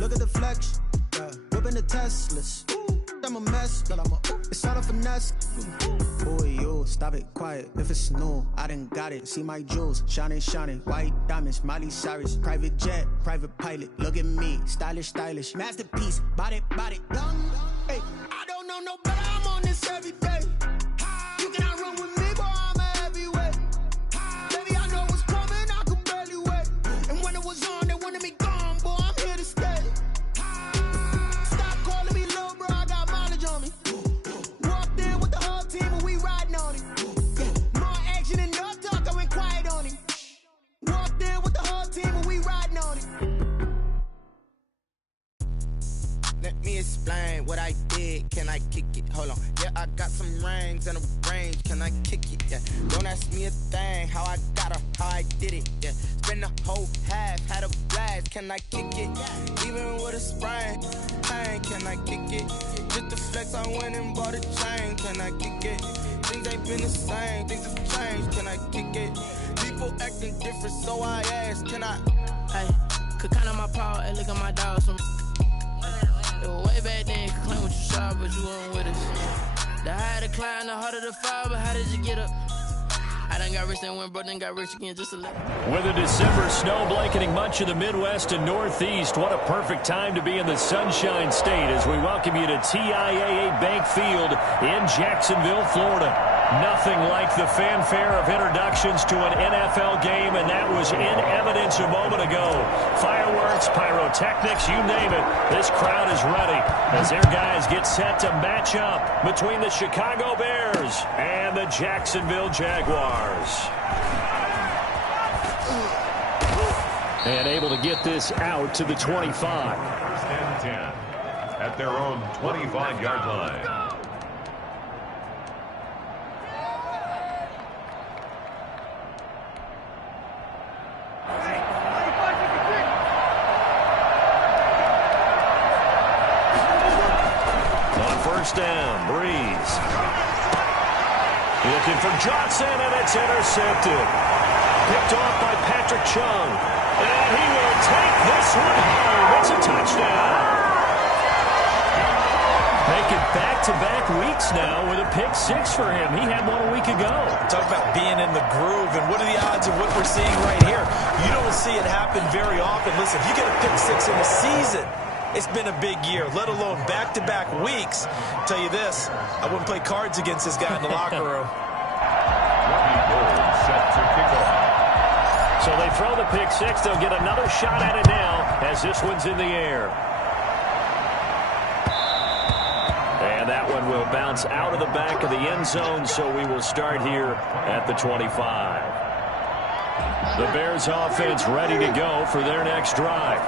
Look at the flex, yeah. Whipping the Teslas. I'm a mess, but it's all a finesse. Boy, you stop it, quiet. If it's new, I done got it. See my jewels, shining, shining. White diamonds, Miley Cyrus. Private jet, private pilot. Look at me, stylish, stylish. Masterpiece, body, young. Hey, I don't know no better. I'm on this every day. You cannot run with me, boy. I'm a heavyweight. Baby, I know what's coming. I could barely wait. And when it was on, they wanted me gone, boy. I'm here to stay. Stop calling me little bro. I got mileage on me. Walked in with the whole team and we riding on it. Yeah. More action and no talk. I went quiet on him. Walked in with the whole team and we riding on it. Let me explain what I did. Can I kick it? Hold on. Yeah, I got some rings and a range. Can I kick it? Yeah. Don't ask me a thing. How I got her, how I did it. Yeah. Spend the whole half, had a blast. Can I kick it? Even with a sprain, pain. Can I kick it? Just the flex, I went and bought a chain. Can I kick it? Things ain't been the same. Things have changed. Can I kick it? People acting different, so I asked. Can I? Hey, could count on my paw and look at my dogs from. Way back then, you could claim what you saw, but you weren't with us. The higher the climb, the harder the fall, but how did you get up? I done got rich and went broke, then got rich again just a little. With a December snow blanketing much of the Midwest and Northeast, what a perfect time to be in the Sunshine State as we welcome you to TIAA Bank Field in Jacksonville, Florida. Nothing like the fanfare of introductions to an NFL game, and that was in evidence a moment ago. Fireworks, pyrotechnics, you name it. This crowd is ready as their guys get set to match up between the Chicago Bears and the Jacksonville Jaguars. And able to get this out to the 25. First and 10 at their own 25-yard line. First down, Breeze. Looking for Johnson, and it's intercepted. Picked off by Patrick Chung. And he will take this one home. It's a touchdown. Make it back-to-back weeks now with a pick six for him. He had one a week ago. Talk about being in the groove, and what are the odds of what we're seeing right here? You don't see it happen very often. Listen, if you get a pick six in a season, it's been a big year, let alone back-to-back weeks. I'll tell you this, I wouldn't play cards against this guy in the locker room. Set to kick off. So they throw the pick six. They'll get another shot at it now as this one's in the air. And that one will bounce out of the back of the end zone, so we will start here at the 25. The Bears offense ready to go for their next drive.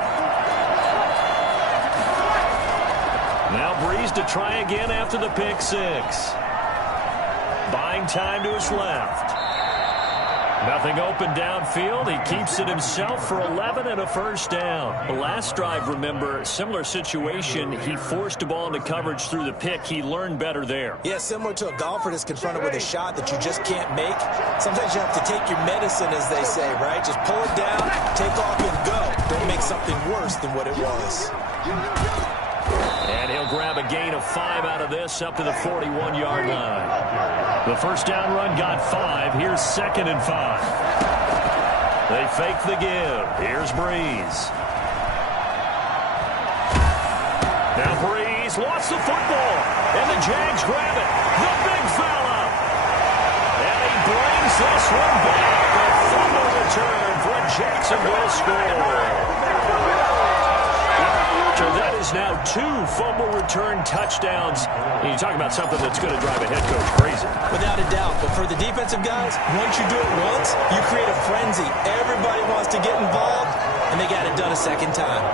Now Breeze to try again after the pick six. Buying time to his left. Nothing open downfield. He keeps it himself for 11 and a first down. The last drive, remember, similar situation. He forced the ball into coverage through the pick. He learned better there. Yeah, similar to a golfer that's confronted with a shot that you just can't make. Sometimes you have to take your medicine, as they say, right? Just pull it down, take off, and go. Don't make something worse than what it was. And he'll grab a gain of 5 out of this up to the 41-yard line. The first down run got 5. Here's 2nd and 5. They fake the give. Here's Breeze. Now Breeze lost the football. And the Jags grab it. The big fella. And he brings this one back. A fumble return for a Jacksonville score. So that is now 2 fumble return touchdowns. And you talk about something that's going to drive a head coach crazy. Without a doubt. But for the defensive guys, once you do it once, you create a frenzy. Everybody wants to get involved, and they got it done a second time.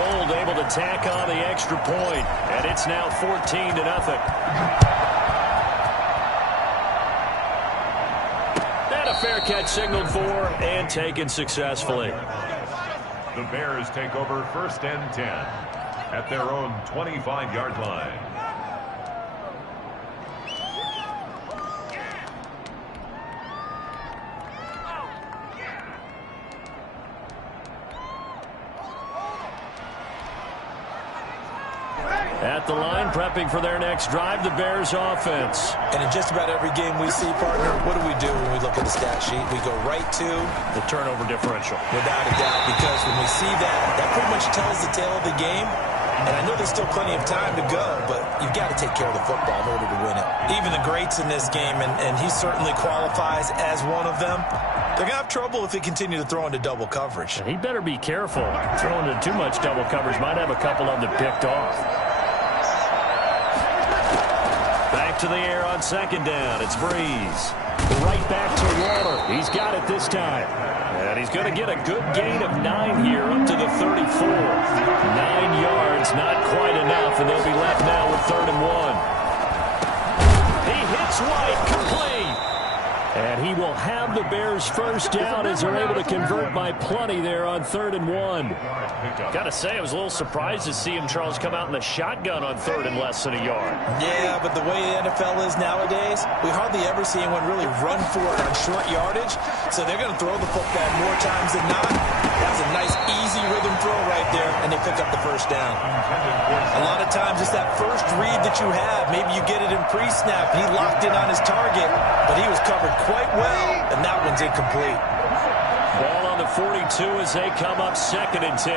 Gold able to tack on the extra point, and it's now 14-0. And a fair catch signaled for and taken successfully. The Bears take over 1st and 10 at their own 25-yard line. At the line, prepping for their next drive, the Bears offense. And in just about every game we see, partner, what do when we look at the stat sheet? We go right to the turnover differential. Without a doubt, because when we see that pretty much tells the tale of the game. And I know there's still plenty of time to go, but you've got to take care of the football in order to win it. Even the greats in this game, and he certainly qualifies as one of them, they're going to have trouble if they continue to throw into double coverage. He better be careful. Throwing into too much double coverage might have a couple of them picked off. Back to the air on second down. It's Breeze. Right back to Waller. He's got it this time. And he's going to get a good gain of 9 here up to the 34. 9 yards, not quite enough, and they'll be left now with 3rd and 1. He hits White, complete. And he will have the Bears first down as they're able to convert by plenty there on 3rd and 1. Got to say, I was a little surprised to see him, Charles, come out in the shotgun on 3rd and less than a yard. Yeah, but the way the NFL is nowadays, we hardly ever see anyone really run for it on short yardage. So they're going to throw the football more times than not. That's a nice, easy rhythm throw right there, and they pick up the first down. A lot of times it's that first read that you have. Maybe you get it in pre-snap. He locked in on his target, but he was covered quite well, and that one's incomplete. Ball on the 42 as they come up 2nd and 10.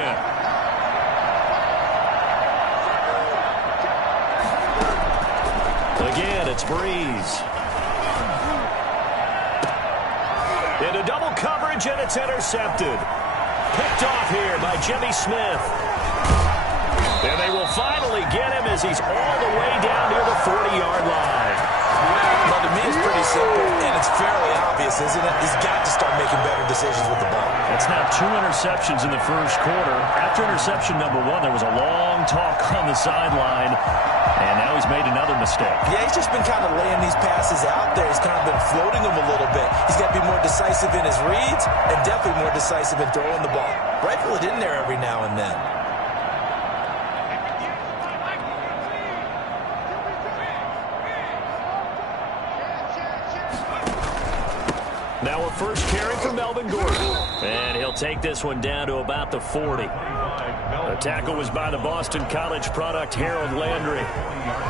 Again, it's Breeze. Into double coverage, and it's intercepted. Picked off here by Jimmy Smith. And they will finally get him as he's all the way down near the 40-yard line. Well, to me, it's pretty simple, and it's fairly obvious, isn't it? He's got to start making better decisions with the ball. It's now 2 interceptions in the first quarter. After interception number 1, there was a long talk on the sideline, and now he's made another mistake. Yeah, he's just been kind of laying these passes out there. He's kind of been floating them a little bit. He's got to be more decisive in his reads and definitely more decisive in throwing the ball. Rifle it in there every now and then. Now a first carry for Melvin Gordon. And he'll take this one down to about the 40. The tackle was by the Boston College product, Harold Landry.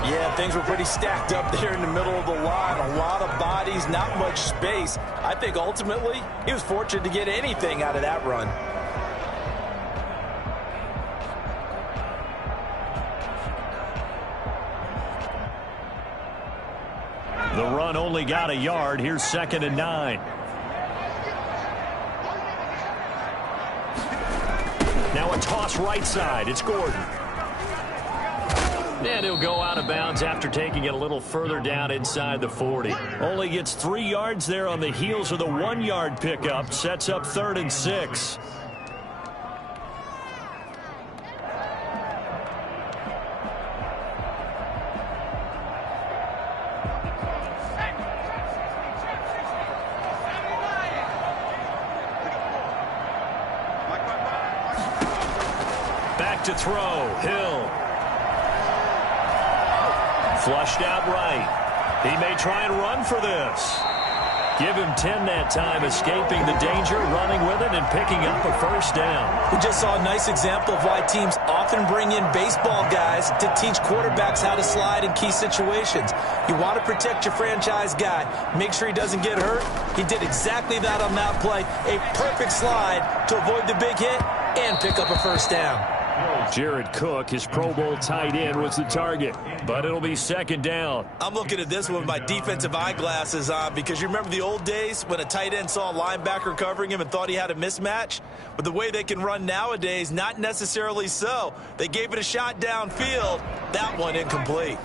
Yeah, things were pretty stacked up there in the middle of the line. A lot of bodies, not much space. I think ultimately he was fortunate to get anything out of that run. The run only got a yard. Here's 2nd and 9. Now a toss right side. It's Gordon. And he'll go out of bounds after taking it a little further down inside the 40. Only gets 3 yards there on the heels of the 1-yard pickup. Sets up 3rd and 6. To throw, Hill. Flushed out right. He may try and run for this. Give him 10 that time, escaping the danger, running with it, and picking up a first down. We just saw a nice example of why teams often bring in baseball guys to teach quarterbacks how to slide in key situations. You want to protect your franchise guy. Make sure he doesn't get hurt. He did exactly that on that play. A perfect slide to avoid the big hit and pick up a first down. Jared Cook, his Pro Bowl tight end, was the target, but it'll be 2nd down. I'm looking at this one with my defensive eyeglasses on because you remember the old days when a tight end saw a linebacker covering him and thought he had a mismatch? But the way they can run nowadays, not necessarily so. They gave it a shot downfield. That one incomplete.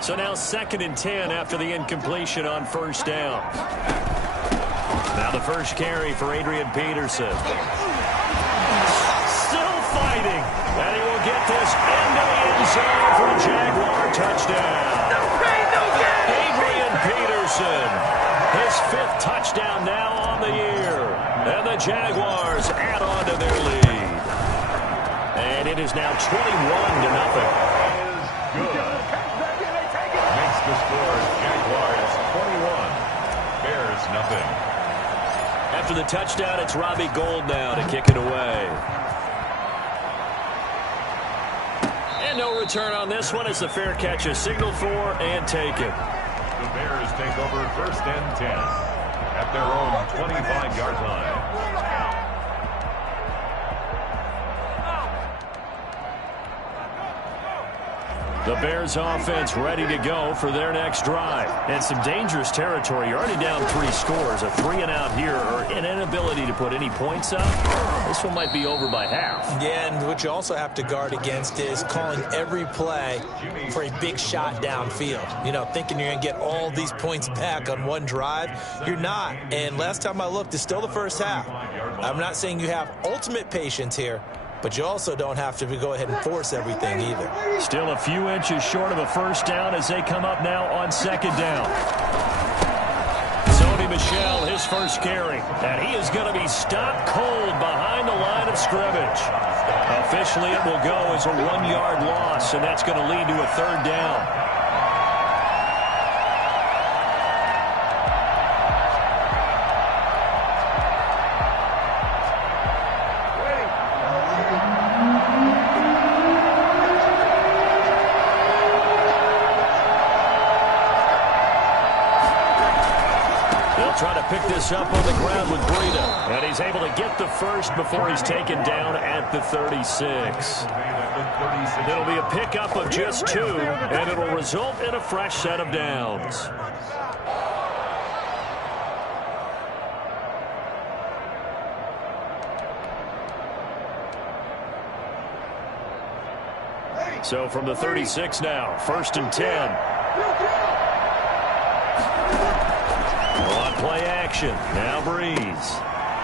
So now 2nd and 10 after the incompletion on first down. Now the first carry for Adrian Peterson. Fighting, and he will get this into the end zone for a Jaguar touchdown. No pain, no gain. Adrian Peterson, his 5th touchdown now on the year, and the Jaguars add on to their lead. And it is now 21-0. Good. Makes the score Jaguars 21, Bears nothing. After the touchdown, it's Robbie Gould now to kick it away. And no return on this one as the fair catch is signaled for and taken. The Bears take over 1st and 10 at their own 25-yard line. The Bears offense ready to go for their next drive. And some dangerous territory. You're already down 3 scores. A 3-and-out here or an inability to put any points up. This one might be over by half. Yeah, and what you also have to guard against is calling every play for a big shot downfield. You know, thinking you're going to get all these points back on one drive. You're not. And last time I looked, it's still the first half. I'm not saying you have ultimate patience here, but you also don't have to go ahead and force everything either. Still a few inches short of a first down as they come up now on 2nd down. Sony Michel, his first carry. And he is going to be stopped cold behind the line of scrimmage. Officially, it will go as a 1-yard loss, and that's going to lead to a 3rd down. Trying to pick this up on the ground with Breida. And he's able to get the first before he's taken down at the 36. It'll be a pickup of just 2, and it'll result in a fresh set of downs. So from the 36 now, 1st and 10. On play action. Now Breeze.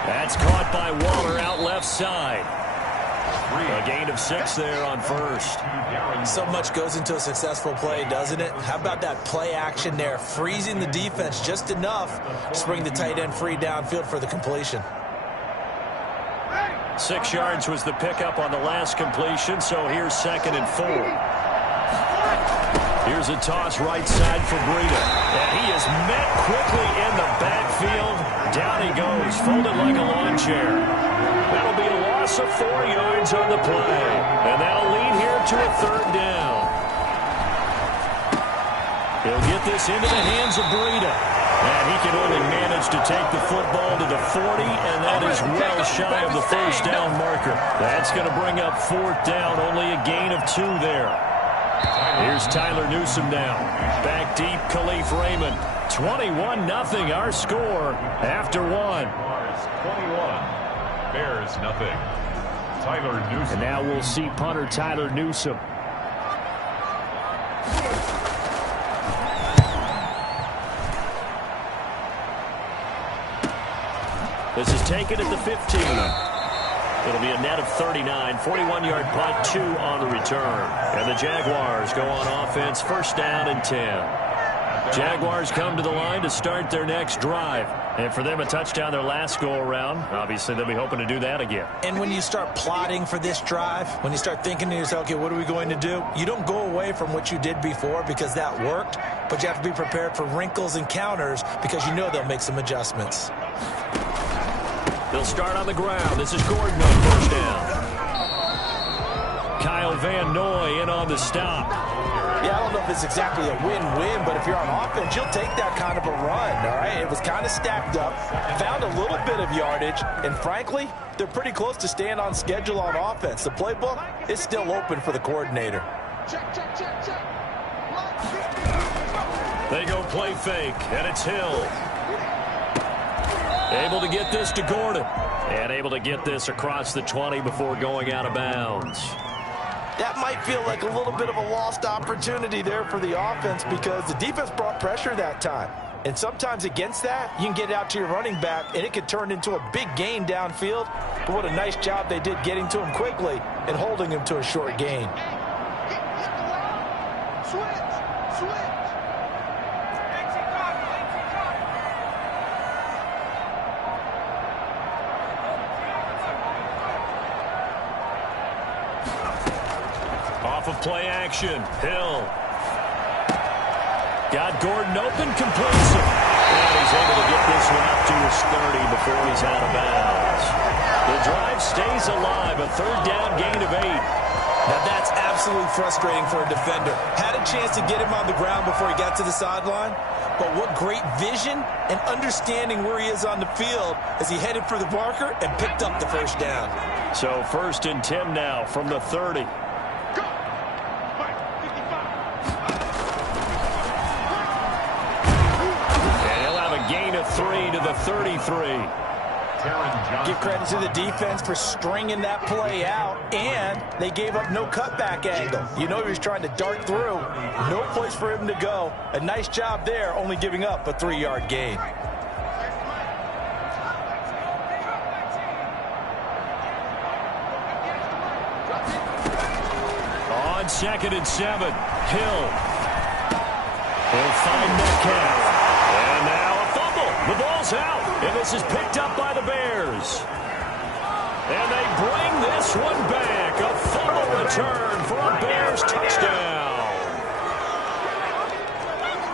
That's caught by Waller out left side. A gain of 6 there on 1st. So much goes into a successful play, doesn't it? How about that play action there? Freezing the defense just enough to bring the tight end free downfield for the completion. 6 yards was the pickup on the last completion, so here's 2nd and 4. Here's a toss right side for Breida. And he is met quickly in the backfield. Down he goes, folded like a lawn chair. That'll be a loss of 4 yards on the play. And that'll lead here to a 3rd down. He'll get this into the hands of Breida. And he can only manage to take the football to the 40, and that is well shy of the first down marker. That's going to bring up 4th down, only a gain of 2 there. Here's Tyler Newsome now. Back deep, Khalif Raymond. 21-0 our score after 1. 21. Bears nothing. Tyler Newsome. And now we'll see punter Tyler Newsome. This is taken at the 15. It'll be a net of 39, 41-yard punt, 2 on the return. And the Jaguars go on offense, 1st down and 10. Jaguars come to the line to start their next drive. And for them, a touchdown their last go-around. Obviously, they'll be hoping to do that again. And when you start plotting for this drive, when you start thinking to yourself, okay, what are we going to do? You don't go away from what you did before because that worked, but you have to be prepared for wrinkles and counters because you know they'll make some adjustments. They'll start on the ground. This is Gordon on 1st down. Kyle Van Noy in on the stop. Yeah, I don't know if it's exactly a win-win, but if you're on offense, you'll take that kind of a run, all right? It was kind of stacked up, found a little bit of yardage, and frankly, they're pretty close to staying on schedule on offense. The playbook is still open for the coordinator. They go play fake, and it's Hill. Able to get this to Gordon. And able to get this across the 20 before going out of bounds. That might feel like a little bit of a lost opportunity there for the offense because the defense brought pressure that time. And sometimes against that, you can get out to your running back, and it could turn into a big gain downfield. But what a nice job they did getting to him quickly and holding him to a short gain. Off of play action, Hill. Got Gordon open, completes it. And he's able to get this one up to his 30 before he's out of bounds. The drive stays alive, a 3rd down gain of 8. Now that's absolutely absolutely frustrating for a defender. Had a chance to get him on the ground before he got to the sideline, but what great vision and understanding where he is on the field as he headed for the marker and picked up the first down. So 1st and 10 now from the 30. And he'll have a gain of 3 to the 33. Give credit to the defense for stringing that play out, and they gave up no cutback angle. You know he was trying to dart through. No place for him to go. A nice job there, only giving up a 3-yard gain. On 2nd and 7, Hill. He'll find Metcalf. And now a fumble. The ball's out. And this is picked up by the Bears. And they bring this one back. A fumble return for a Bears touchdown.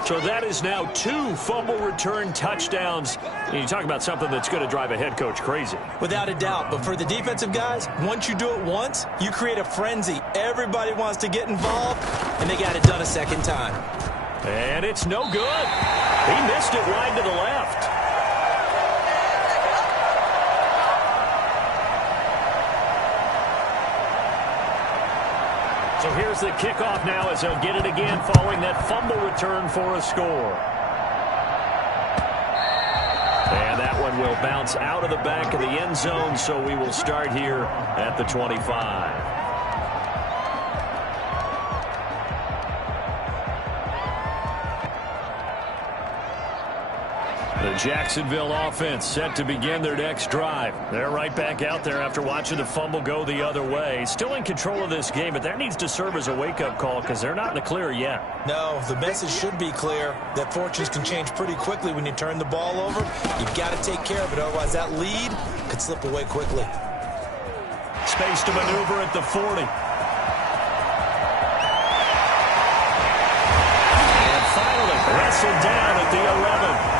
So that is now 2 fumble return touchdowns. And you talk about something that's going to drive a head coach crazy. Without a doubt. But for the defensive guys, once you do it once, you create a frenzy. Everybody wants to get involved, and they got it done a second time. And it's no good. He missed it wide to the left. So here's the kickoff now as they'll get it again following that fumble return for a score. And that one will bounce out of the back of the end zone, so we will start here at the 25. The Jacksonville offense set to begin their next drive. They're right back out there after watching the fumble go the other way. Still in control of this game, but that needs to serve as a wake-up call because they're not in the clear yet. No, the message should be clear that fortunes can change pretty quickly when you turn the ball over. You've got to take care of it, otherwise that lead could slip away quickly. Space to maneuver at the 40. And finally, wrestled down at the 11.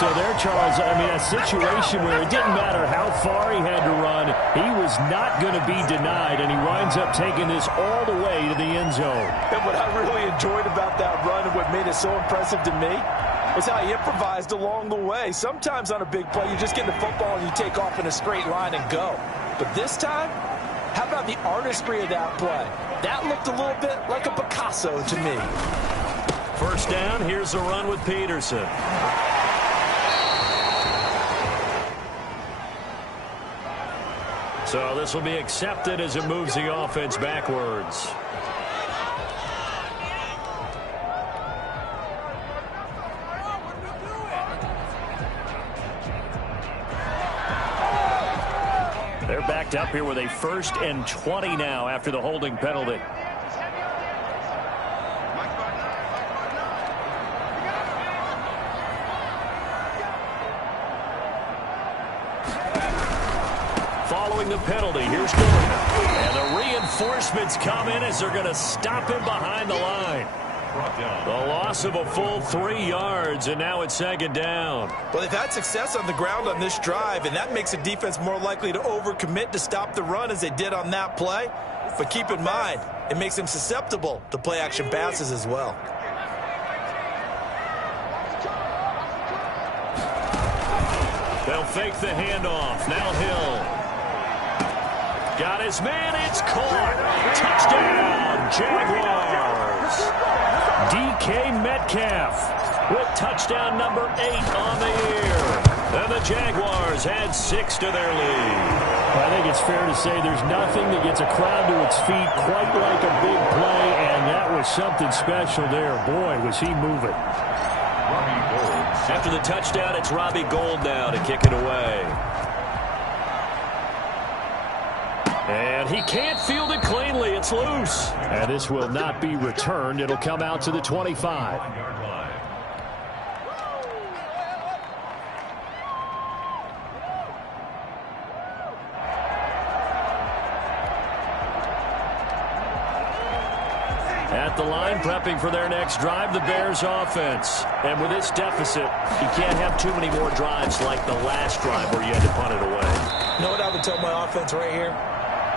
So there, Charles, I mean, a situation where it didn't matter how far he had to run, he was not going to be denied, and he winds up taking this all the way to the end zone. And what I really enjoyed about that run and what made it so impressive to me was how he improvised along the way. Sometimes on a big play, you just get the football and you take off in a straight line and go. But this time, how about the artistry of that play? That looked a little bit like a Picasso to me. First down, here's the run with Peterson. So this will be accepted as it moves the offense backwards. They're backed up here with a 1st and 20 now after the holding penalty. Following the penalty, here's Gordon. And the reinforcements come in as they're going to stop him behind the line. The loss of a full 3 yards, and now it's 2nd down. Well, they've had success on the ground on this drive, and that makes the defense more likely to overcommit to stop the run as they did on that play. But keep in mind, it makes them susceptible to play-action passes as well. They'll fake the handoff. Now Hill. Got his man. It's caught. Touchdown, Jaguars. DK Metcalf with touchdown number 8 on the year. And the Jaguars add 6 to their lead. I think it's fair to say there's nothing that gets a crowd to its feet quite like a big play, and that was something special there. Boy, was he moving. After the touchdown, it's Robbie Gould now to kick it away. And he can't field it cleanly. It's loose. And this will not be returned. It'll come out to the 25. At the line, prepping for their next drive, the Bears offense. And with this deficit, you can't have too many more drives like the last drive where you had to punt it away. You know what I would tell my offense right here?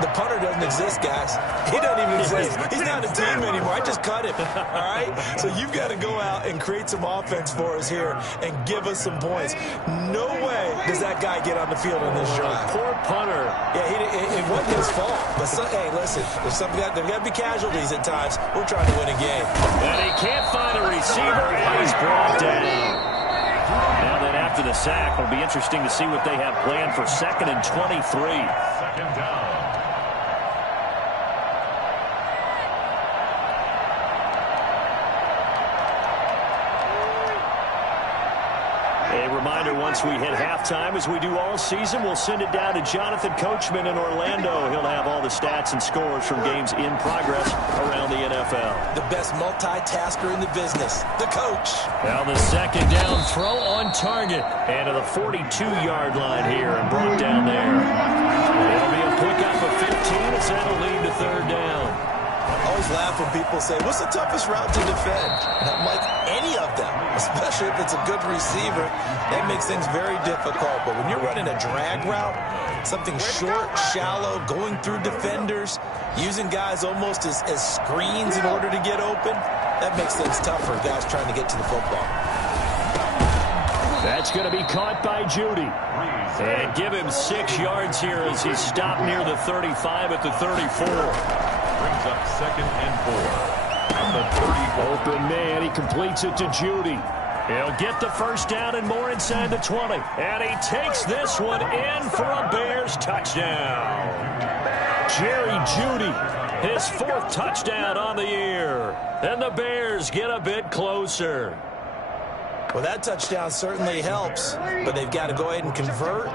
The punter doesn't exist, guys. He doesn't even exist. He's not a team anymore. I just cut him, all right? So you've got to go out and create some offense for us here and give us some points. No way does that guy get on the field on this drive. Poor punter. Yeah, it wasn't his fault. But, hey, listen, there's got to be casualties at times. We're trying to win a game. And he can't find a receiver, and he's brought down. Now then, after the sack, it'll be interesting to see what they have planned for 2nd and 23. Second down. A reminder, once we hit halftime, as we do all season, we'll send it down to Jonathan Coachman in Orlando. He'll have all the stats and scores from games in progress around the NFL. The best multitasker in the business, the coach. Now the second down throw on target. And to the 42-yard line here and brought down there. It'll be a pickup of 15 as that'll lead to 3rd down. I always laugh when people say, what's the toughest route to defend? And I'm like, any of them, especially if it's a good receiver. That makes things very difficult. But when you're running a drag route, something short, shallow, going through defenders, using guys almost as screens in order to get open, that makes things tough for guys trying to get to the football. That's going to be caught by Judy. And give him 6 yards here as he's stopped near the 35 at the 34. Brings up 2nd and 4. On the 34. Open man, he completes it to Judy. He'll get the first down and more inside the 20. And he takes this one in for a Bears touchdown. Jerry Judy, his 4th touchdown on the year. And the Bears get a bit closer. Well, that touchdown certainly helps, but they've got to go ahead and convert,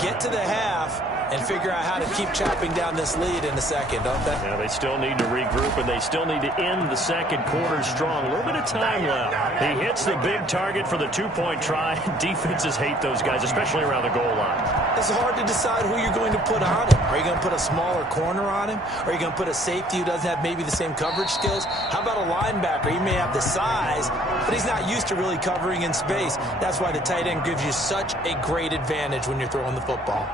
get to the half, and figure out how to keep chopping down this lead in the second, don't they? Yeah, they still need to regroup, and they still need to end the second quarter strong. A little bit of time left. He hits the big target for the 2-point try. Defenses hate those guys, especially around the goal line. It's hard to decide who you're going to put on him. Are you going to put a smaller corner on him? Are you going to put a safety who doesn't have maybe the same coverage skills? How about a linebacker? He may have the size, but he's not used to really covering in space. That's why the tight end gives you such a great advantage when you're throwing the football.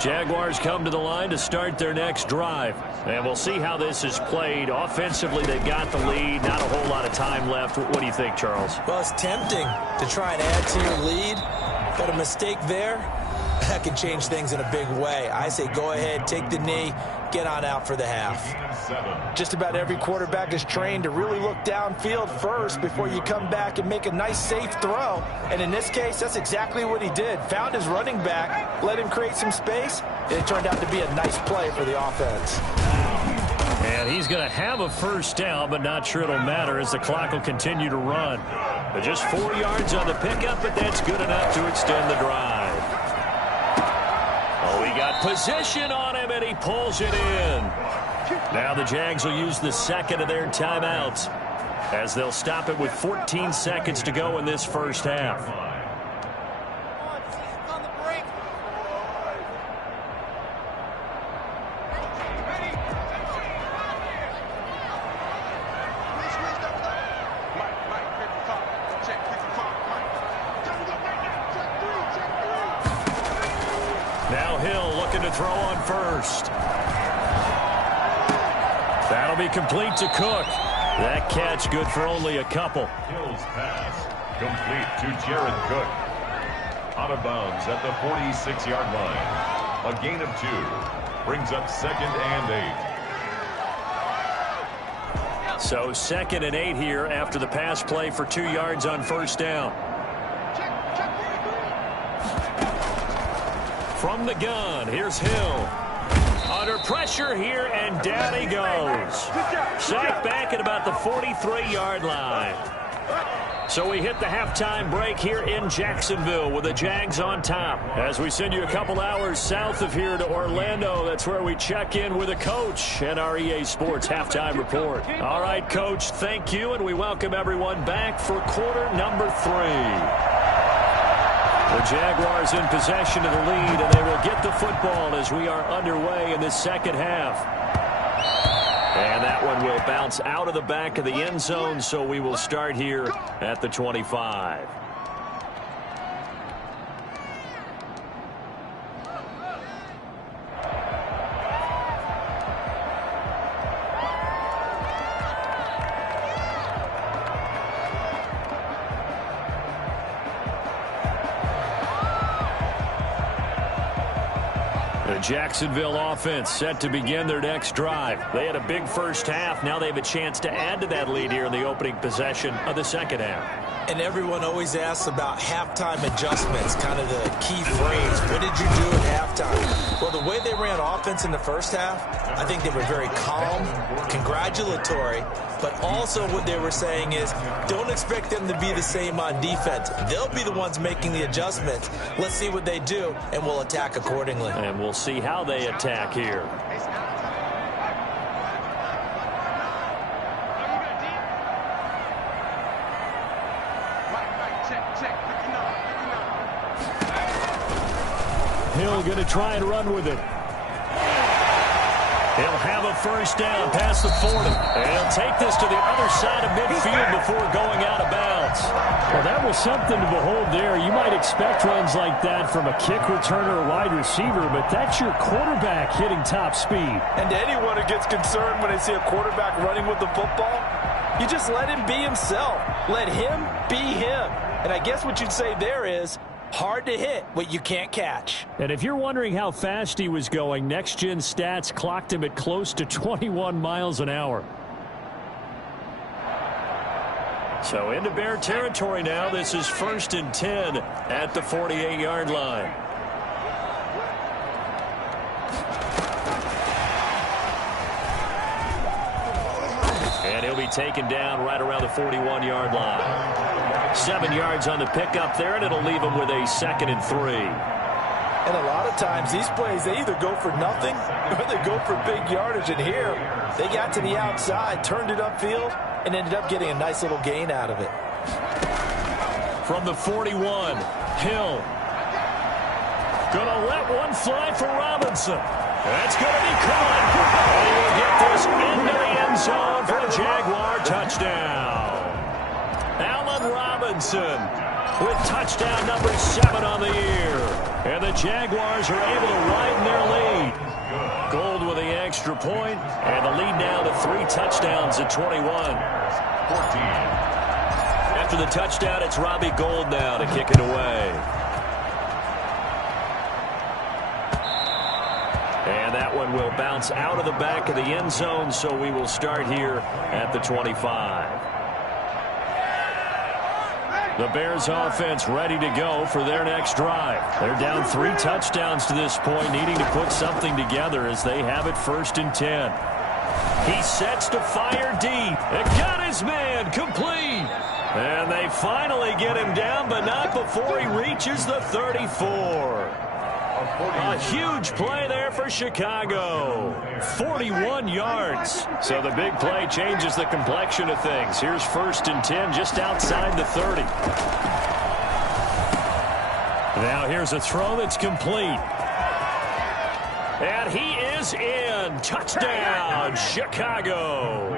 Jaguars come to the line to start their next drive. And we'll see how this is played. Offensively, they've got the lead. Not a whole lot of time left. What do you think, Charles? Well, it's tempting to try and add to your lead, but a mistake there, that can change things in a big way. I say go ahead, take the knee, get on out for the half. Just about every quarterback is trained to really look downfield first before you come back and make a nice, safe throw. And in this case, that's exactly what he did. Found his running back, let him create some space, and it turned out to be a nice play for the offense. And he's going to have a first down, but not sure it'll matter as the clock will continue to run. But just 4 yards on the pickup, but that's good enough to extend the drive. Oh, he got position on him, and he pulls it in. Now the Jags will use the second of their timeouts as they'll stop it with 14 seconds to go in this first half. Now Hill looking to throw on first. That'll be complete to Cook. That catch good for only a couple. Hill's pass complete to Jared Cook. Out of bounds at the 46-yard line. A gain of 2. Brings up 2nd and 8. So 2nd and 8 here after the pass play for 2 yards on first down. From the gun, here's Hill. Under pressure here, and down he goes. Sacked back at about the 43-yard line. So we hit the halftime break here in Jacksonville with the Jags on top. As we send you a couple hours south of here to Orlando, that's where we check in with a coach and our EA Sports halftime report. All right, Coach, thank you, and we welcome everyone back for quarter number 3. The Jaguars in possession of the lead, and they will get the football as we are underway in this second half. And that one will bounce out of the back of the end zone, so we will start here at the 25. The Jacksonville offense set to begin their next drive. They had a big first half. Now they have a chance to add to that lead here in the opening possession of the second half. And everyone always asks about halftime adjustments, kind of the key phrase. What did you do at halftime? Well, the way they ran offense in the first half, I think they were very calm, congratulatory, but also what they were saying is don't expect them to be the same on defense. They'll be the ones making the adjustments. Let's see what they do, and we'll attack accordingly. And we'll see how they attack here. Hill going to try and run with it. He'll have a first down past the 40. And he'll take this to the other side of midfield before going out of bounds. Well, that was something to behold there. You might expect runs like that from a kick returner or wide receiver, but that's your quarterback hitting top speed. And to anyone who gets concerned when they see a quarterback running with the football, you just let him be himself. Let him be him. And I guess what you'd say there is, hard to hit what you can't catch. And if you're wondering how fast he was going, Next Gen Stats clocked him at close to 21 miles an hour. So into Bear territory now. This is 1st and 10 at the 48-yard line. And he'll be taken down right around the 41-yard line. 7 yards on the pickup there, and it'll leave him with a 2nd and 3. And a lot of times these plays, they either go for nothing or they go for big yardage. And here, they got to the outside, turned it upfield, and ended up getting a nice little gain out of it. From the 41, Hill. Gonna let one fly for Robinson. That's going to be caught. And he will get this into the end zone for a Jaguar touchdown. Allen Robinson with touchdown number 7 on the year. And the Jaguars are able to widen their lead. Gold with the extra point, and the lead now to 3 touchdowns at 21. 14. After the touchdown, it's Robbie Gould now to kick it away. And that one will bounce out of the back of the end zone, so we will start here at the 25. The Bears offense ready to go for their next drive. They're down 3 touchdowns to this point, needing to put something together as they have it 1st and 10. He sets to fire deep. It got his man complete. And they finally get him down, but not before he reaches the 34. A huge play there for Chicago. 41 yards. So the big play changes the complexion of things. Here's 1st and 10 just outside the 30. Now here's a throw that's complete. And he is in. Touchdown, Chicago.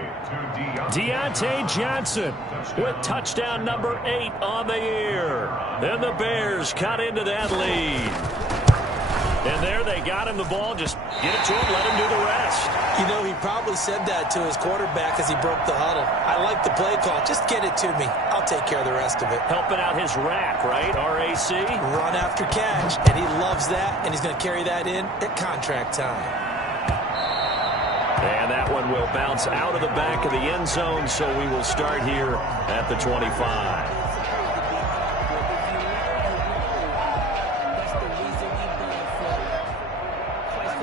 Deontay Johnson with touchdown number 8 on the year. And the Bears cut into that lead. And there they got him the ball. Just get it to him, let him do the rest. You know, he probably said that to his quarterback as he broke the huddle. I like the play call. Just get it to me. I'll take care of the rest of it. Helping out his rack, right? R-A-C? Run after catch. And he loves that, and he's going to carry that in at contract time. And that one will bounce out of the back of the end zone, so we will start here at the 25.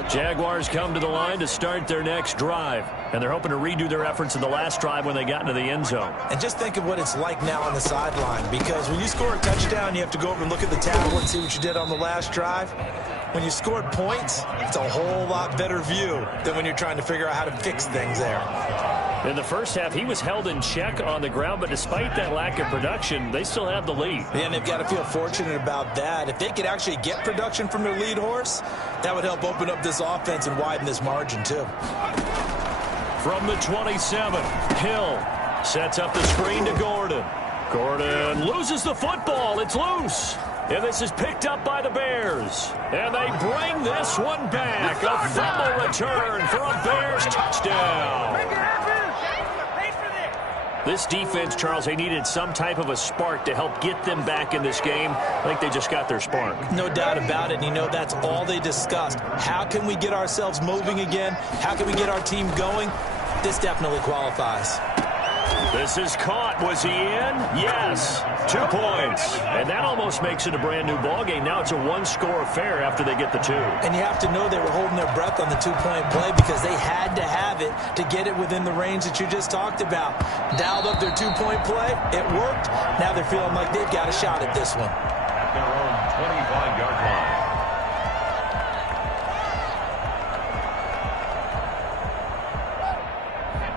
Jaguars come to the line to start their next drive, and they're hoping to redo their efforts in the last drive when they got into the end zone. And just think of what it's like now on the sideline, because when you score a touchdown, you have to go over and look at the tablet and see what you did on the last drive. When you scored points, it's a whole lot better view than when you're trying to figure out how to fix things there. In the first half, he was held in check on the ground, but despite that lack of production, they still have the lead. And they've got to feel fortunate about that. If they could actually get production from their lead horse, that would help open up this offense and widen this margin, too. From the 27, Hill sets up the screen to Gordon. Gordon loses the football. It's loose. And this is picked up by the Bears. And they bring this one back. A fumble return for a Bears touchdown. This defense, Charles, they needed some type of a spark to help get them back in this game. I think they just got their spark. No doubt about it. And you know, that's all they discussed. How can we get ourselves moving again? How can we get our team going? This definitely qualifies. This is caught. Was he in? Yes. 2 points. And that almost makes it a brand-new ballgame. Now it's a one-score affair after they get the 2. And you have to know they were holding their breath on the 2-point play because they had to have it to get it within the range that you just talked about. Dialed up their 2-point play. It worked. Now they're feeling like they've got a shot at this one. At their own 25-yard line.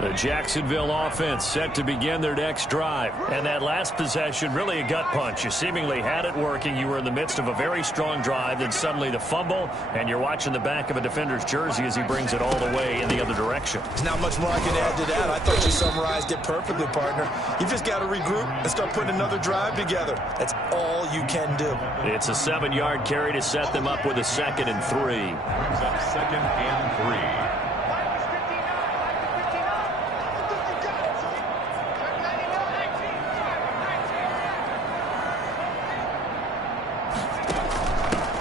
The Jacksonville offense set to begin their next drive. And that last possession, really a gut punch. You seemingly had it working. You were in the midst of a very strong drive. Then suddenly the fumble, and you're watching the back of a defender's jersey as he brings it all the way in the other direction. There's not much more I can add to that. I thought you summarized it perfectly, partner. You've just got to regroup and start putting another drive together. That's all you can do. It's a 7-yard carry to set them up with a 2nd and 3. Brings up 2nd and 3.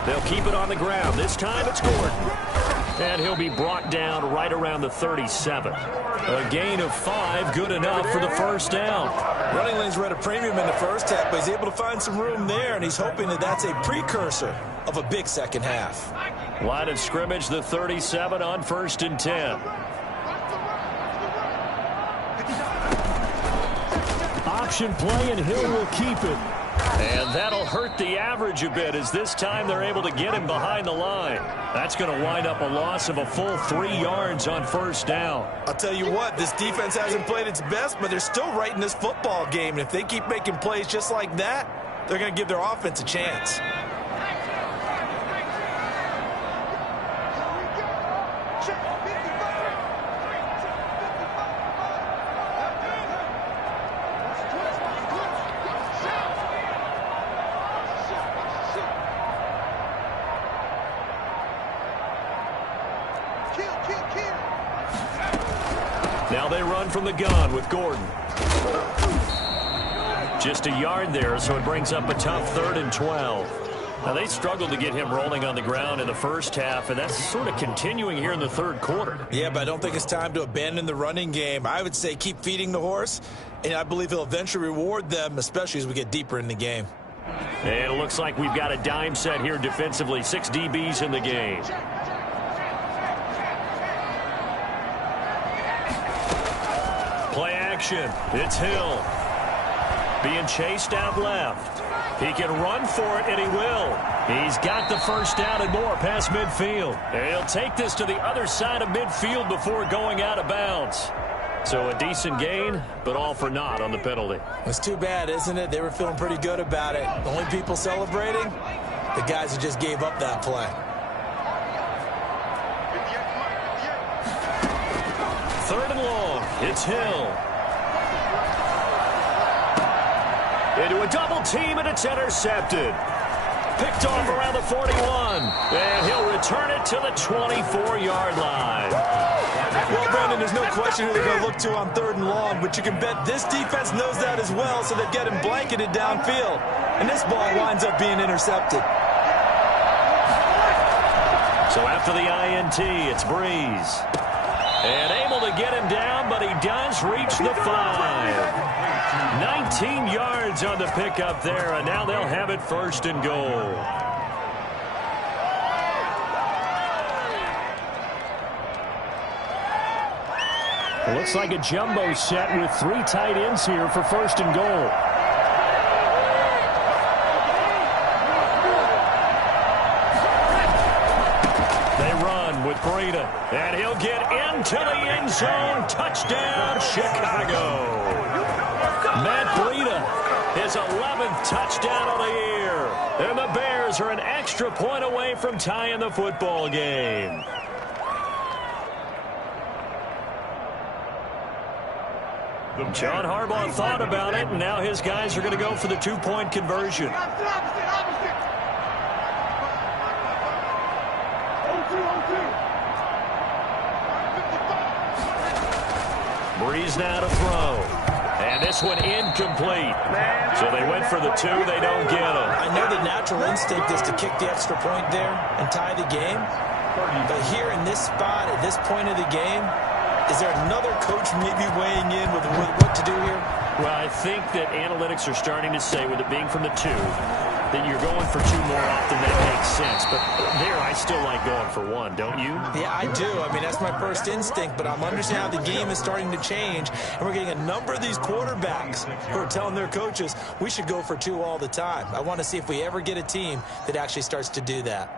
They'll keep it on the ground. This time it's Gordon. And he'll be brought down right around the 37. A gain of 5, good enough for the first down. Running lanes were at a premium in the first half, but he's able to find some room there, and he's hoping that that's a precursor of a big second half. Line of scrimmage, the 37 on 1st and 10. Option play, and Hill will keep it. And that'll hurt the average a bit as this time they're able to get him behind the line. That's going to wind up a loss of a full 3 yards on 1st down. I'll tell you what, this defense hasn't played its best, but they're still right in this football game. And if they keep making plays just like that, they're going to give their offense a chance. Now they run from the gun with Gordon. Just a yard there, so it brings up a tough 3rd and 12. Now they struggled to get him rolling on the ground in the first half, and that's sort of continuing here in the 3rd quarter. Yeah, but I don't think it's time to abandon the running game. I would say keep feeding the horse, and I believe he'll eventually reward them, especially as we get deeper in the game. And it looks like we've got a dime set here defensively. 6 DBs in the game. Play action. It's Hill. Being chased out left. He can run for it, and he will. He's got the first down and more past midfield. And he'll take this to the other side of midfield before going out of bounds. So a decent gain, but all for naught on the penalty. It's too bad, isn't it? They were feeling pretty good about it. The only people celebrating, the guys who just gave up that play. 3rd and long. It's Hill. Into a double team, and it's intercepted. Picked off around the 41. And he'll return it to the 24-yard line. Well, Brandon, there's no question who they're going to look to on 3rd and long, but you can bet this defense knows that as well, so they've got him blanketed downfield. And this ball winds up being intercepted. So after the INT, it's Breeze. And able to get him down, but he does reach the 5. 19 yards on the pickup there, and now they'll have it 1st and goal. It looks like a jumbo set with 3 tight ends here for 1st and goal. With Breida, and he'll get into the end zone. Touchdown, Chicago. Matt Breida, his 11th touchdown of the year. And the Bears are an extra point away from tying the football game. John Harbaugh thought about it, and now his guys are going to go for the 2-point conversion. Breeze now to throw. And this one incomplete. So they went for the 2. They don't get it. I know the natural instinct is to kick the extra point there and tie the game. But here in this spot, at this point of the game, is there another coach maybe weighing in with what to do here? Well, I think that analytics are starting to say, with it being from the 2, that you're going for 2 more often. That makes sense. But there, I still like going for 1, don't you? Yeah, I do. I mean, that's my first instinct, but I'm understanding how the game is starting to change, and we're getting a number of these quarterbacks who are telling their coaches, we should go for 2 all the time. I want to see if we ever get a team that actually starts to do that.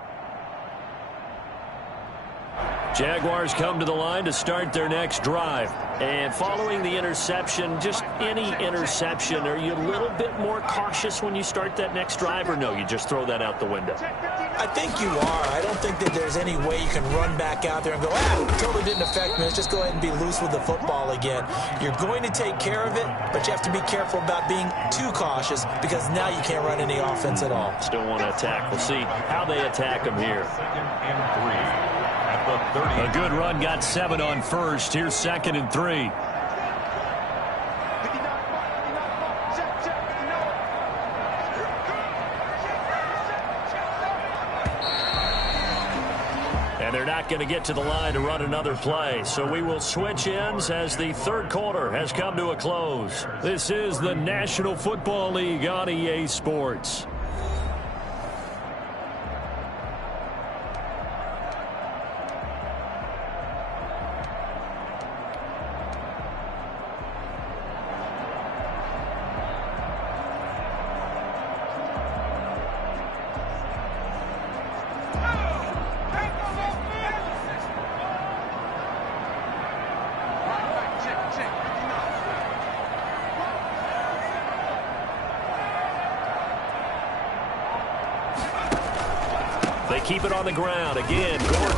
Jaguars come to the line to start their next drive. And following the interception, just any interception, are you a little bit more cautious when you start that next drive, or no, you just throw that out the window? I think you are. I don't think that there's any way you can run back out there and go, totally didn't affect me. Let's just go ahead and be loose with the football again. You're going to take care of it, but you have to be careful about being too cautious because now you can't run any offense at all. Still want to attack. We'll see how they attack them here. 2nd and 3. A good run got 7 on first. Here's 2nd and 3. And they're not going to get to the line to run another play. So we will switch ends as the 3rd quarter has come to a close. This is the National Football League on EA Sports. They keep it on the ground. Again, Gordon.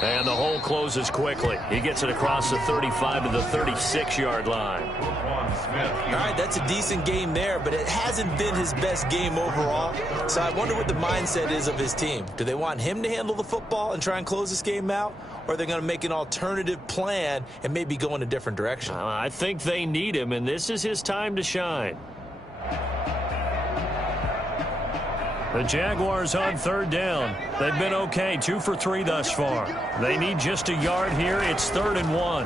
And the hole closes quickly. He gets it across the 35 to the 36-yard line. All right, that's a decent game there, but it hasn't been his best game overall. So I wonder what the mindset is of his team. Do they want him to handle the football and try and close this game out? Or are they going to make an alternative plan and maybe go in a different direction? I think they need him, and this is his time to shine. The Jaguars on 3rd down. They've been okay, 2 for 3 thus far. They need just a yard here. It's 3rd and 1.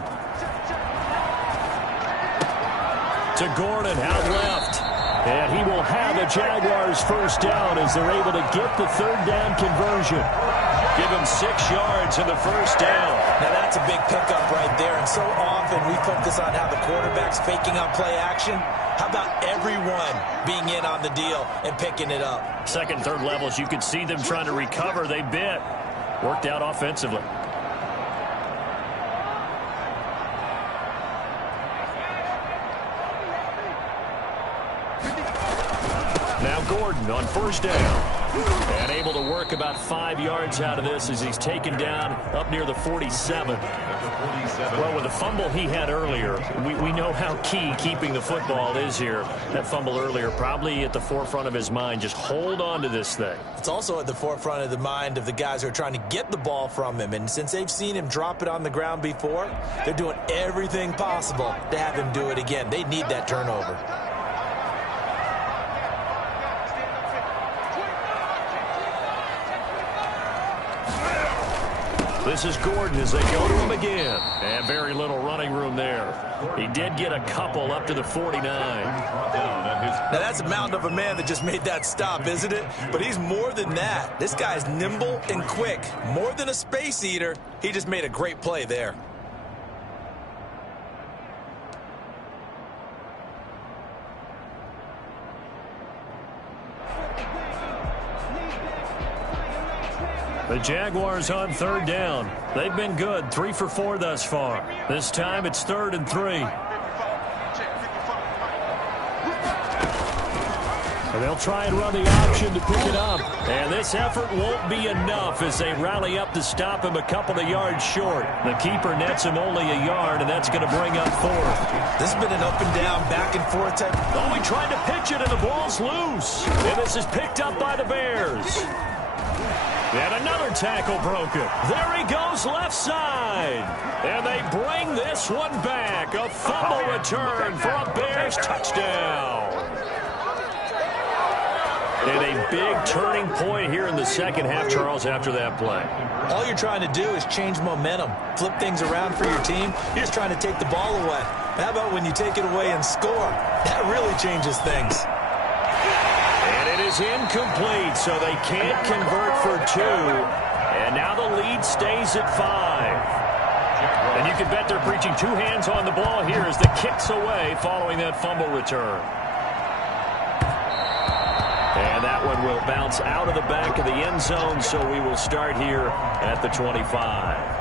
To Gordon, out left. And he will have a Jaguars first down as they're able to get the 3rd down conversion. Give him 6 yards in the first down. Now that's a big pickup right there. And so often we focus on how the quarterback's faking on play action. How about everyone being in on the deal and picking it up? 2nd, 3rd levels, you could see them trying to recover. They bit. Worked out offensively. Now Gordon on first down. And able to work about 5 yards out of this as he's taken down up near the 47. Well, with the fumble he had earlier, we know how key keeping the football is here. That fumble earlier probably at the forefront of his mind. Just hold on to this thing. It's also at the forefront of the mind of the guys who are trying to get the ball from him. And since they've seen him drop it on the ground before, they're doing everything possible to have him do it again. They need that turnover. This is Gordon as they go to him again. And very little running room there. He did get a couple up to the 49. Now that's a mountain of a man that just made that stop, isn't it? But he's more than that. This guy's nimble and quick. More than a space eater. He just made a great play there. The Jaguars on 3rd down. They've been good, 3 for 4 thus far. This time it's 3rd and 3. And they'll try and run the option to pick it up. And this effort won't be enough as they rally up to stop him a couple of yards short. The keeper nets him only a yard, and that's going to bring up 4th. This has been an up and down, back and forth type. Oh, he tried to pitch it, and the ball's loose. And this is picked up by the Bears. And another tackle broken. There he goes left side. And they bring this one back. A fumble return for a Bears touchdown. And a big turning point here in the second half, Charles, after that play. All you're trying to do is change momentum, flip things around for your team. You're just trying to take the ball away. How about when you take it away and score? That really changes things. And it is incomplete, so they can't convert for 2. And now the lead stays at 5. And you can bet they're preaching 2 hands on the ball here as the kick's away following that fumble return. And that one will bounce out of the back of the end zone, so we will start here at the 25.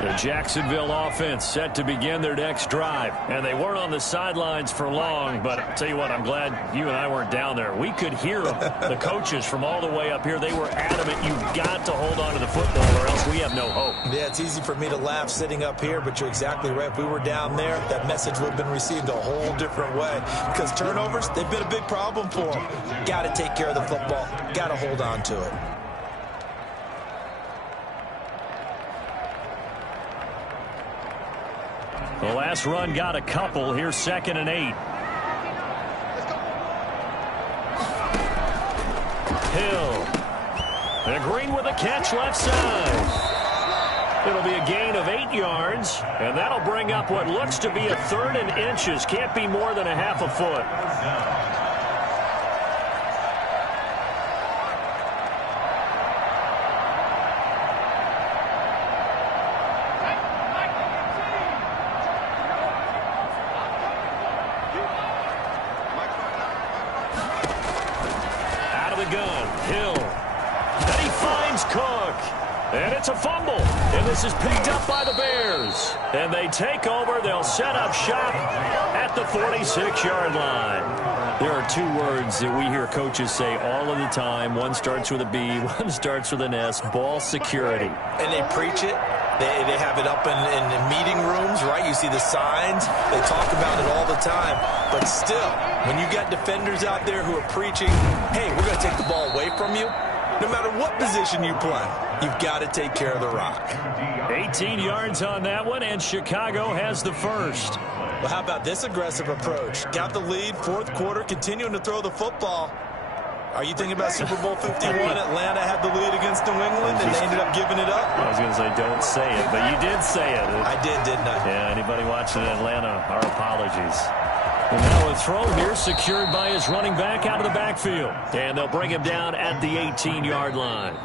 The Jacksonville offense set to begin their next drive. And they weren't on the sidelines for long, but I'll tell you what, I'm glad you and I weren't down there. We could hear them, the coaches from all the way up here. They were adamant, you've got to hold on to the football or else we have no hope. Yeah, it's easy for me to laugh sitting up here, but you're exactly right. If we were down there, that message would have been received a whole different way. Because turnovers, they've been a big problem for them. Got to take care of the football. Got to hold on to it. The last run got a couple. Here's 2nd and 8. Hill. And Green with a catch left side. It'll be a gain of 8 yards, and that'll bring up what looks to be a 3rd and inches. Can't be more than a half a foot. And it's a fumble. And this is picked up by the Bears. And they take over. They'll set up shop at the 46-yard line. There are 2 words that we hear coaches say all of the time. One starts with a B, one starts with an S. Ball security. And they preach it. They have it up in meeting rooms, right? You see the signs. They talk about it all the time. But still, when you got defenders out there who are preaching, hey, we're going to take the ball away from you, no matter what position you play, you've got to take care of the rock. 18 yards on that one, and Chicago has the first. Well, how about this aggressive approach? Got the lead, 4th quarter, continuing to throw the football. Are you thinking about Super Bowl 51? Atlanta had the lead against New England, and they ended up giving it up? I was going to say, don't say it, but you did say it. I did, didn't I? Yeah, anybody watching Atlanta, our apologies. And now a throw here secured by his running back out of the backfield. And they'll bring him down at the 18-yard line.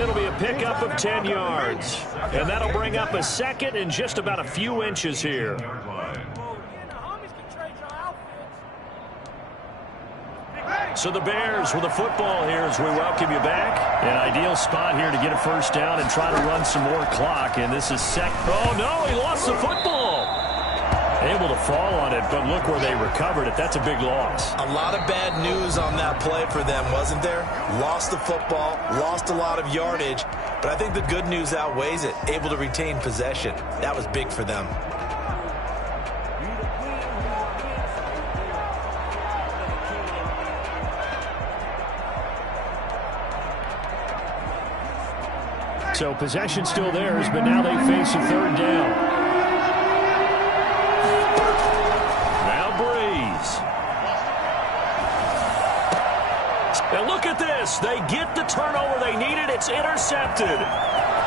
It'll be a pickup of 10 yards. And that'll bring up a 2nd and just about a few inches here. So the Bears with the football here as we welcome you back. An ideal spot here to get a first down and try to run some more clock. And this is Oh, no, he lost the football. Able to fall on it, but look where they recovered it. That's a big loss. A lot of bad news on that play for them, wasn't there? Lost the football, lost a lot of yardage, but I think the good news outweighs it. Able to retain possession. That was big for them. So possession still theirs, but now they face a 3rd down. Now look at this. They get the turnover they needed. It's intercepted.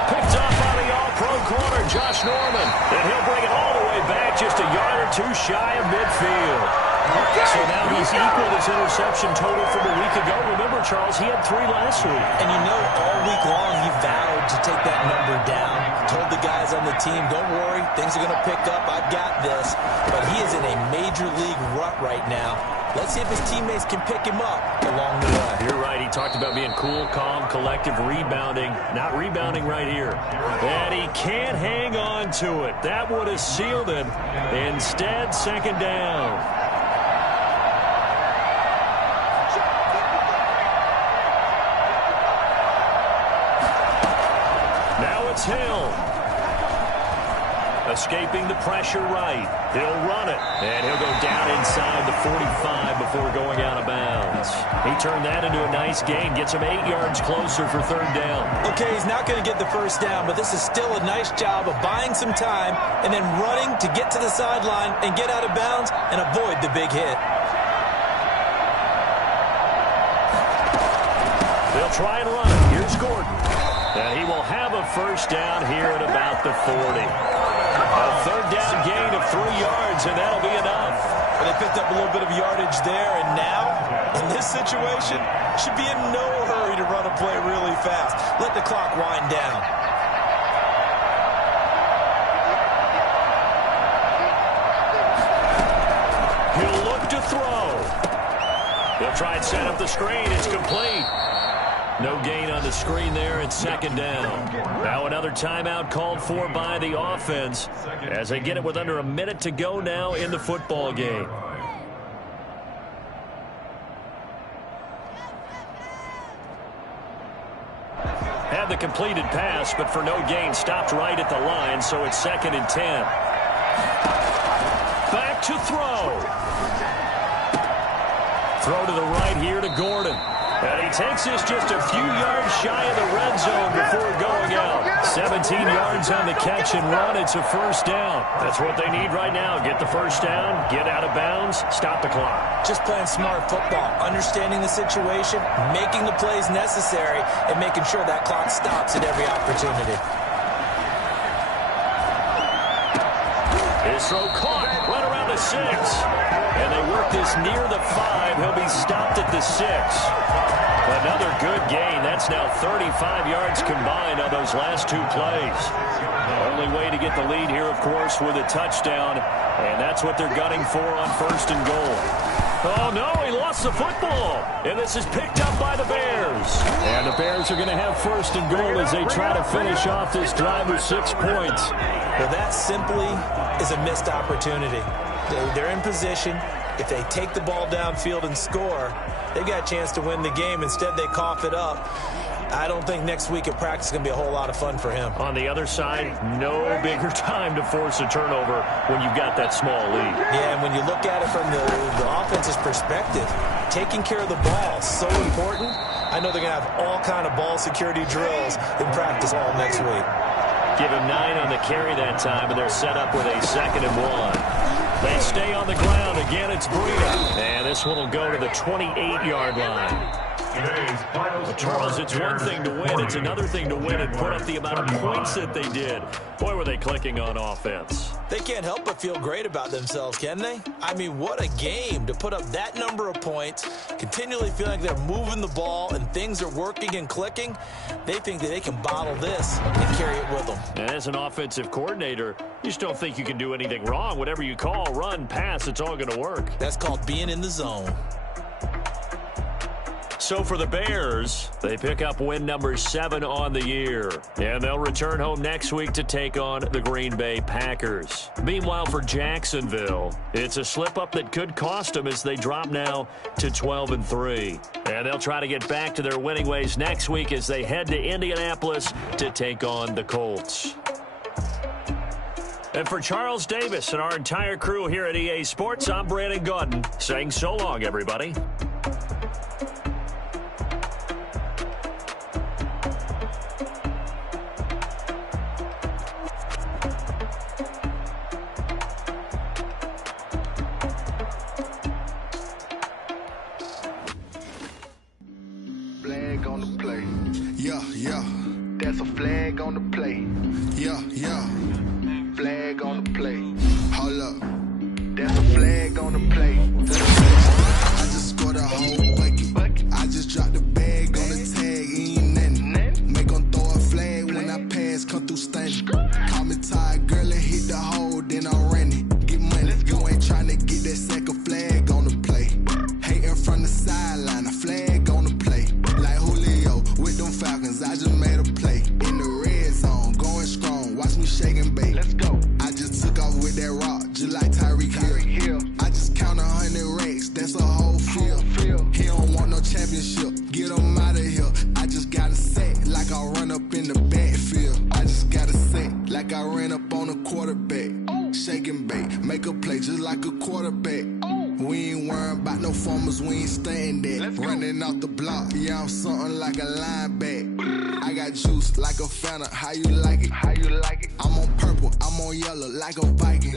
Picked up by the all-pro corner, Josh Norman. And he'll bring it all the way back just a yard or 2 shy of midfield. So now he's equaled his interception total from a week ago. Remember, Charles, he had 3 last week. And you know, all week long he vowed to take that number down. Told the guys on the team, don't worry, things are going to pick up. I've got this. But he is in a major league rut right now. Let's see if his teammates can pick him up along the way. You're right. He talked about being cool, calm, collective, rebounding. Not rebounding right here. And he can't hang on to it. That would have sealed it. Instead, 2nd down. Now it's Hill. Escaping the pressure right. He'll run it. And he'll go down inside the 45 before going out of bounds. He turned that into a nice gain. Gets him 8 yards closer for third down. Okay, he's not going to get the first down, but this is still a nice job of buying some time and then running to get to the sideline and get out of bounds and avoid the big hit. They'll try and run it. Here's Gordon. And he will have a first down here at about the 40. A third down gain of 3 yards, and that'll be enough. But they picked up a little bit of yardage there, and now, in this situation, should be in no hurry to run a play really fast. Let the clock wind down. He'll look to throw. He'll try and set up the screen. It's complete. No gain on the screen there. It's second down. Now another timeout called for by the offense as they get it with under a minute to go now in the football game. Had the completed pass, but for no gain, stopped right at the line, so it's 2nd and 10. Back to throw. Throw to the right here to Gordon. And he takes this just a few yards shy of the red zone before going out. 17 yards on the catch and run. It's a first down. That's what they need right now. Get the first down, get out of bounds, stop the clock. Just playing smart football, understanding the situation, making the plays necessary, and making sure that clock stops at every opportunity. His throw caught right around the 6. And they work this near the 5. He'll be stopped at the 6. Another good gain. That's now 35 yards combined on those last 2 plays. The only way to get the lead here, of course, with a touchdown. And that's what they're gunning for on 1st and goal. Oh, no, he lost the football. And this is picked up by the Bears. And the Bears are going to have 1st and goal as they try to finish off this drive with 6 points. Well, that simply is a missed opportunity. They're in position. If they take the ball downfield and score, they've got a chance to win the game. Instead, they cough it up. I don't think next week at practice is going to be a whole lot of fun for him. On the other side, no bigger time to force a turnover when you've got that small lead. Yeah, and when you look at it from the offense's perspective, taking care of the ball is so important. I know they're going to have all kind of ball security drills in practice all next week. Give him 9 on the carry that time, and they're set up with a 2nd and 1. They stay on the ground. Again, it's Breida. And this one will go to the 28-yard line. Well, Charles, it's one thing to win. It's another thing to win and put up the amount of points that they did. Boy, were they clicking on offense. They can't help but feel great about themselves, can they? I mean, what a game to put up that number of points, continually feeling like they're moving the ball and things are working and clicking. They think that they can bottle this and carry it with them. And as an offensive coordinator, you just don't think you can do anything wrong. Whatever you call, run, pass, it's all going to work. That's called being in the zone. So for the Bears, they pick up win number 7 on the year. And they'll return home next week to take on the Green Bay Packers. Meanwhile, for Jacksonville, it's a slip-up that could cost them as they drop now to 12-3. And they'll try to get back to their winning ways next week as they head to Indianapolis to take on the Colts. And for Charles Davis and our entire crew here at EA Sports, I'm Brandon Gaudin saying so long, everybody. Flag on the play. Yeah, yeah. That's a flag on the play. Yeah, yeah. Flag on the play. Hold up. That's a flag on the play. I just scored a whole bucket. I just dropped the bag on the tag. Ain't nothing. Make 'em throw a flag when I pass. Come through stunning. Call me tired, girl, and hit the hole. Then I'm running. Get money. You ain't trying to get that second flag on the play. Hating from the sideline. A flag on the play. Like Julio with them Falcons. I just made a play. In the red zone. Going strong. Watch me shake and bake. Let's go. I just took off with that rock. Just like Tyreek Hill. I just count 100 racks. That's a whole field. He don't want no championship. Get him out of here. I just got a set like I run up in the backfield. I just got a set like I ran up on a quarterback. Running off the block, yeah, I'm something like a linebacker. I got juice like a Fanta, how you like it? I'm on purple, I'm on yellow like a Viking.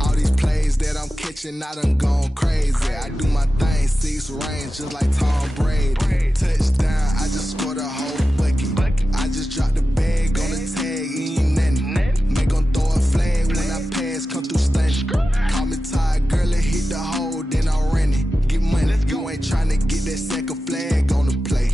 All these plays that I'm catching, I done gone crazy. I do my thing, 6 range, just like Tom Brady. Touchdown, I just scored a whole bucket. I just dropped the bag on the tag, ain't nothing. Make 'em throw a flag when I pass, come through stunning. Call me tired, girl, it hit the hole, then I ran it. Get money, you ain't tryna get that second flag on the play.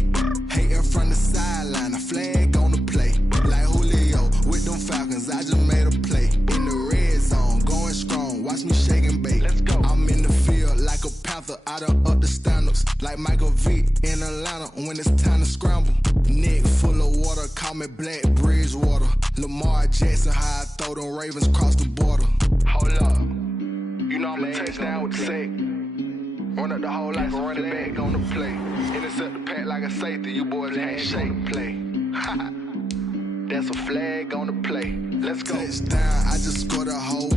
Hating from the sideline, a flag on the play. Like Julio with them Falcons, I just made a play. In the red zone, going strong, watch me shake and bake. I'm in the field like a panther, I done up the standards. Like Michael Vick in Atlanta when it's time to scramble. Neck full of water, call me Black Bridgewater. Lamar Jackson, how I throw them Ravens cross the border. Hold up, you know I'm a touchdown with the sack. Run up the hole like a running back on the play. Intercept the pack like a safety, you boys ain't shake play. That's a flag on the play. Let's go. Touchdown, I just scored a whole